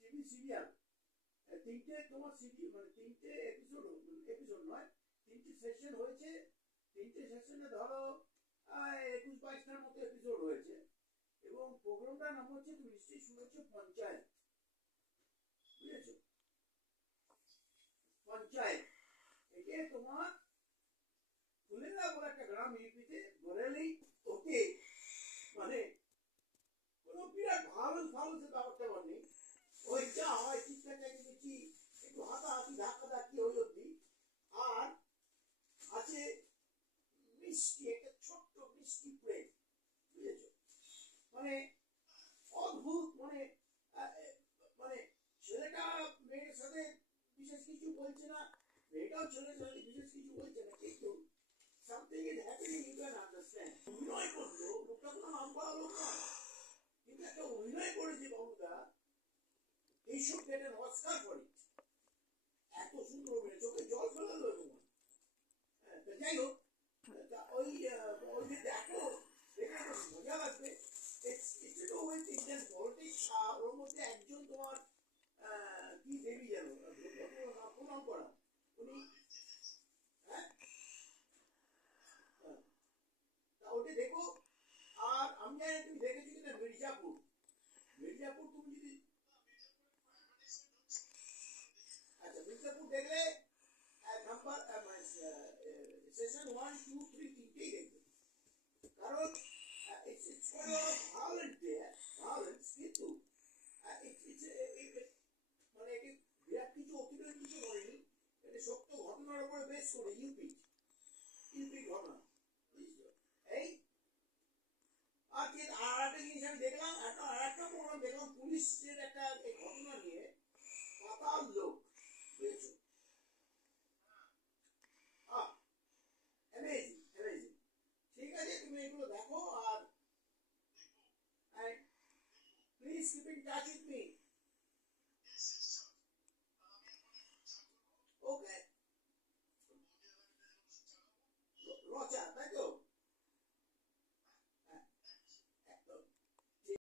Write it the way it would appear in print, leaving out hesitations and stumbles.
TV serial, তিনটে তোমার মানে তিনটে এপিসোড নয়, তিনটে সেশন হয়েছে। তিনটে সেশনে ধরো 21-22টার মতো এপিসোড হয়েছে। এবং প্রোগ্রামটার নাম হচ্ছে, তুমি নিশ্চয়ই শুনেছো, পঞ্চায়েত। বুঝেছো? পঞ্চায়েত একে তোমার ফুলেরা বলে একটা গ্রাম ইউপিতে, বরেলি। ওকে মানে কোনো বিরাট ভালো ব্যাপারটা নেই। ওই যা হয় চিৎকার চেঁচামেচি, একটু হাতাহাতি ধাক্কাধাক্কি ওই অব্দি। আর আছে মিষ্টি, একটা ছোট্ট মিষ্টি প্রেম। বুঝেছো? মানে অদ্ভুত, মানে মানে ছেলেটা মেয়ের সাথে বিশেষ কিছু বলছে না, মেয়েটাও ছেলের সাথে বিশেষ কিছু বলছে না, কিন্তু something is happening, you can understand. অভিনয় করলো লোকটা, কোনো নাম করা লোক নয়, কিন্তু একটা অভিনয় করেছে বাবুদা। He should get an Oscar for it. এত সুন্দর অভিনয়, চোখে জল ফেলে দেবে তোমার। যাই হোক, ওই যে দেখো, দেখে মজা লাগবে। একটু ওই ইন্ডিয়ান পলিটিক্স, ওর মধ্যে একজন তোমার কি দেবী যেন প্রণাম করা, উনি, হ্যাঁ, ওটা দেখো। আর আমি জানি তুমি দেখেছো কিনা মির্জাপুর। মির্জাপুর তুমি যদি, আচ্ছা, মির্জাপুর দেখলে নাম্বার সেশন 1, 2, 3 তিনটেই দেখবে। কারণ it's got a lot of violence there, violence, কিন্তু মানে এটি বিরাট কিছু অতিরিক্ত কিছু করেনি। এটা সত্য ঘটনার উপরে বেশ করে, ইউপি ঘটনা।